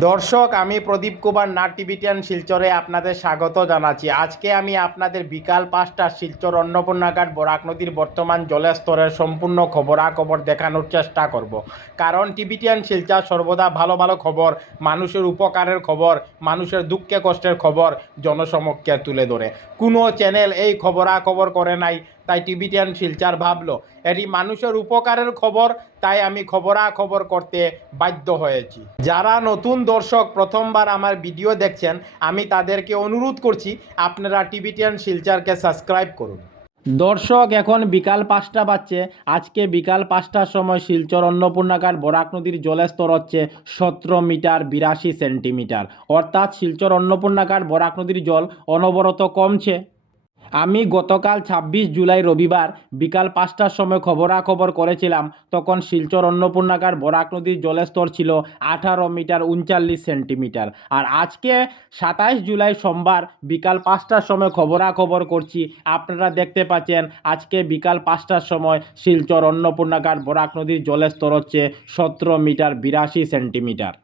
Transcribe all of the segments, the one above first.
দর্শক, আমি প্রদীপ কুমার নাট টিভিটিয়ান শিলচরে আপনাদের স্বাগত জানাচ্ছি। আজকে আমি আপনাদের বিকাল ৫টার শিলচর অন্নপূর্ণাঘাট বরাক নদীর বর্তমান জলের স্তরের সম্পূর্ণ খবরাখবর দেখানোর চেষ্টা করব। কারণ টিভিটিয়ান শিলচর সর্বদা ভালো ভালো খবর, মানুষের উপকারের খবর, মানুষের দুঃখে কষ্টের খবর জনসমক্ষে তুলে ধরে। কোনো চ্যানেল এই খবরাখবর করে নাই, তাই টিভিটিয়ান শিলচর ভাবলো এটি মানুষের উপকারের খবর, তাই আমি খবরাখবর করতে বাধ্য হয়েছি। যারা নতুন দর্শক প্রথমবার আমার ভিডিও দেখছেন, আমি তাদেরকে অনুরোধ করছি আপনারা টিভিটিয়ান শিলচরকে সাবস্ক্রাইব করুন। দর্শক, এখন বিকাল ৫টা বাজছে। আজকে বিকাল ৫টার সময় শিলচর অন্নপূর্ণাঘাট বরাক নদীর জলের স্তর হচ্ছে ১৭ মিটার ৮২ সেন্টিমিটার। অর্থাৎ শিলচর অন্নপূর্ণাঘাট বরাক নদীর জল অনবরত কমছে। আমি গতকাল ২৬ জুলাই রবিবার বিকাল ৫টার সময় খবরাখবর করেছিলাম, তখন শিলচর অন্নপূর্ণাঘাট বরাক নদীর জলের স্তর ছিল ১৮ মিটার ৩৯ সেন্টিমিটার। আর আজকে ২৭ জুলাই সোমবার বিকাল ৫টার সময় খবরাখবর করছি, আপনারা দেখতে পাচ্ছেন আজকে বিকাল ৫টার সময় শিলচর অন্নপূর্ণাঘাট বরাক নদীর জলের স্তর হচ্ছে ১৭ মিটার ৮২ সেন্টিমিটার।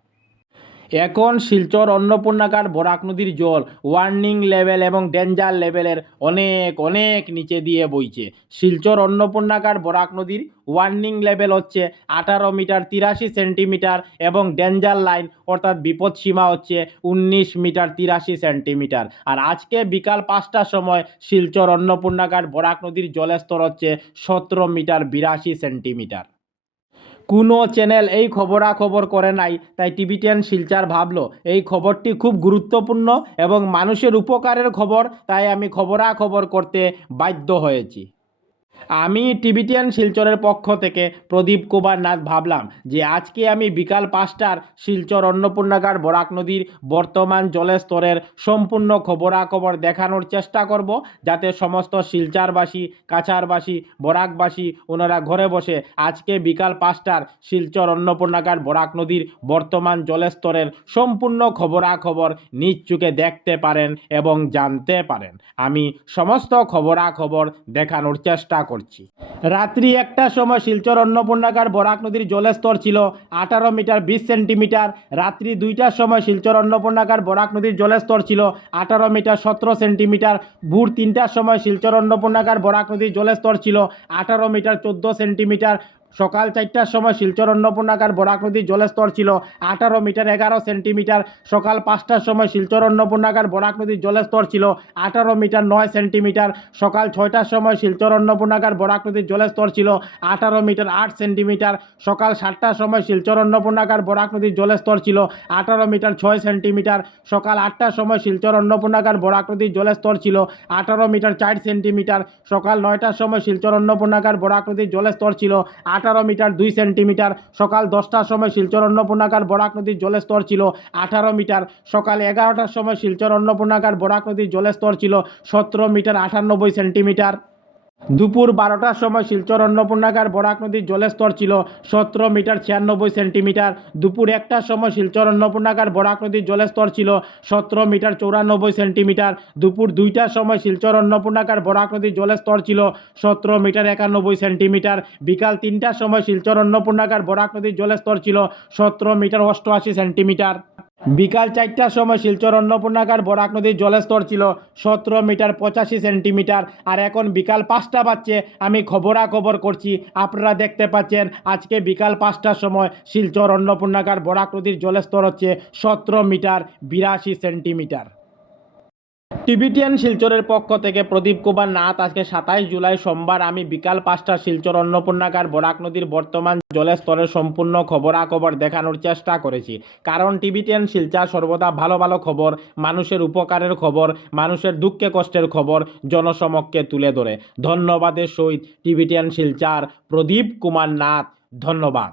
এখন শিলচর অন্নপূর্ণাঘাট বরাক নদীর জল ওয়ার্নিং লেভেল এবং ডেঞ্জার লেভেলের অনেক অনেক নিচে দিয়ে বইছে। শিলচর অন্নপূর্ণাঘাট বরাক নদীর ওয়ার্নিং লেভেল হচ্ছে ১৮ মিটার ৮৩ সেন্টিমিটার এবং ডেঞ্জার লাইন অর্থাৎ বিপদসীমা হচ্ছে ১৯ মিটার ৮৩ সেন্টিমিটার। আর আজকে বিকাল ৫টার সময় শিলচর অন্নপূর্ণাঘাট বরাক নদীর জলের স্তর হচ্ছে ১৭ মিটার ৮২ সেন্টিমিটার। কোনো চ্যানেল এই খবরাখবর করে নাই, তাই টিভিটিয়ান শিলচর ভাবলো এই খবরটি খুব গুরুত্বপূর্ণ এবং মানুষের উপকারের খবর, তাই আমি খবরাখবর করতে বাধ্য হয়েছি। আমি টিভিটিয়ান শিলচরের পক্ষ থেকে প্রদীপ কুমার নাথ ভাবলাম যে আজকে আমি বিকাল ৫টার শিলচর অন্নপূর্ণাঘাট বরাক নদীর বর্তমান জলের স্তরের সম্পূর্ণ খবরাখবর দেখানোর চেষ্টা করব, যাতে সমস্ত শিলচরবাসী, কাছাড়বাসী, বরাকবাসী ওনারা ঘরে বসে আজকে বিকাল ৫টার শিলচর অন্নপূর্ণাঘাট বরাক নদীর বর্তমান জলের স্তরের সম্পূর্ণ খবরাখবর নিজ চোখে দেখতে পারেন এবং জানতে পারেন। আমি সমস্ত খবরাখবর দেখানোর চেষ্টা করছি। রাত্রি ১টার সময় শিলচর অন্নপূর্ণাঘাট বরাক নদীর জলের স্তর ছিল ১৮ মিটার ২০ সেন্টিমিটার। রাত্রি ২টার সময় শিলচর অন্নপূর্ণাঘাট বরাক নদীর জলের স্তর ছিল ১৮ মিটার ১৭ সেন্টিমিটার। ভোর ৩টার সময় শিলচর অন্নপূর্ণাঘাট বরাক নদীর জলের স্তর ছিল ১৮ মিটার ১৪ সেন্টিমিটার। সকাল ৪টার সময় শিলচর অন্নপূর্ণাঘাট বরাক নদীর জলের স্তর ছিল ১৮ মিটার ১১ সেন্টিমিটার। সকাল ৫টার সময় শিলচর অন্নপূর্ণাঘাট বরাক নদীর জলের স্তর ছিল ১৮ মিটার ৯ সেন্টিমিটার। সকাল ৬টার সময় শিলচর অন্নপূর্ণাঘাট বরাক নদীর জলের স্তর ছিল ১৮ মিটার ৮ সেন্টিমিটার। সকাল ৭টার সময় শিলচর অন্নপূর্ণাঘাট বরাক নদীর জলের স্তর ছিল ১৮ মিটার ৬ সেন্টিমিটার। সকাল ৮টার সময় শিলচর অন্নপূর্ণাঘাট বরাক নদীর জলের স্তর ছিল ১৮ মিটার ৪ সেন্টিমিটার। সকাল ৯টার সময় শিলচর অন্নপূর্ণাঘাট বরাক নদীর জলের স্তর ছিল ১৮ মিটার ২ সেন্টিমিটার। সকাল ১০টার সময় শিলচর অন্নপূর্ণাঘাট বরাক নদীর জলের স্তর ছিল ১৮ মিটার। সকাল ১১টার সময় শিলচর অন্নপূর্ণাঘাট বরাক নদীর জলের স্তর ছিল ১৭ মিটার ৯৮ সেন্টিমিটার। দুপুর ১২টার সময় শিলচর অন্নপূর্ণাঘাট বরাক নদীর জলের স্তর ছিল ১৭ মিটার ৯৬ সেন্টিমিটার। দুপুর ১টার সময় শিলচর অন্নপূর্ণাঘাট বরাক নদীর জলের স্তর ছিল ১৭ মিটার ৯৪ সেন্টিমিটার। দুপুর ২টার সময় শিলচর অন্নপূর্ণাঘাট বরাক নদীর জলের স্তর ছিল ১৭ মিটার ৯১ সেন্টিমিটার। বিকাল ৩টার সময় শিলচর অন্নপূর্ণাঘাট বরাক নদীর জলের স্তর ছিল ১৭ মিটার ৮৮ সেন্টিমিটার। বিকাল ৪টার সময় শিলচর অন্নপূর্ণাঘাট বরাক নদীর জলের স্তর ছিল ১৭ মিটার ৮৫ সেন্টিমিটার। আর এখন বিকাল ৫টা বাজছে, আমি খবরাখবর করছি, আপনারা দেখতে পাচ্ছেন আজকে বিকাল ৫টার সময় শিলচর অন্নপূর্ণাঘাট বরাক নদীর জলের স্তর হচ্ছে ১৭ মিটার ৮২ সেন্টিমিটার। টিভিটিয়ান শিলচরের পক্ষ থেকে প্রদীপ কুমার নাথ। আজকে ২৭ জুলাই সোমবার আমি বিকাল ৫টা শিলচর অন্নপূর্ণাঘাট বরাক নদীর বর্তমান জলের স্তরের সম্পূর্ণ খবরাখবর দেখানোর চেষ্টা করেছি, কারণ টিভিটিয়ান শিলচর সর্বদা ভালো ভালো খবর, মানুষের উপকারের খবর, মানুষের দুঃখে কষ্টের খবর জনসমক্ষে তুলে ধরে। ধন্যবাদের সহিত টিভিটিয়ান শিলচর প্রদীপ কুমার নাথ। ধন্যবাদ।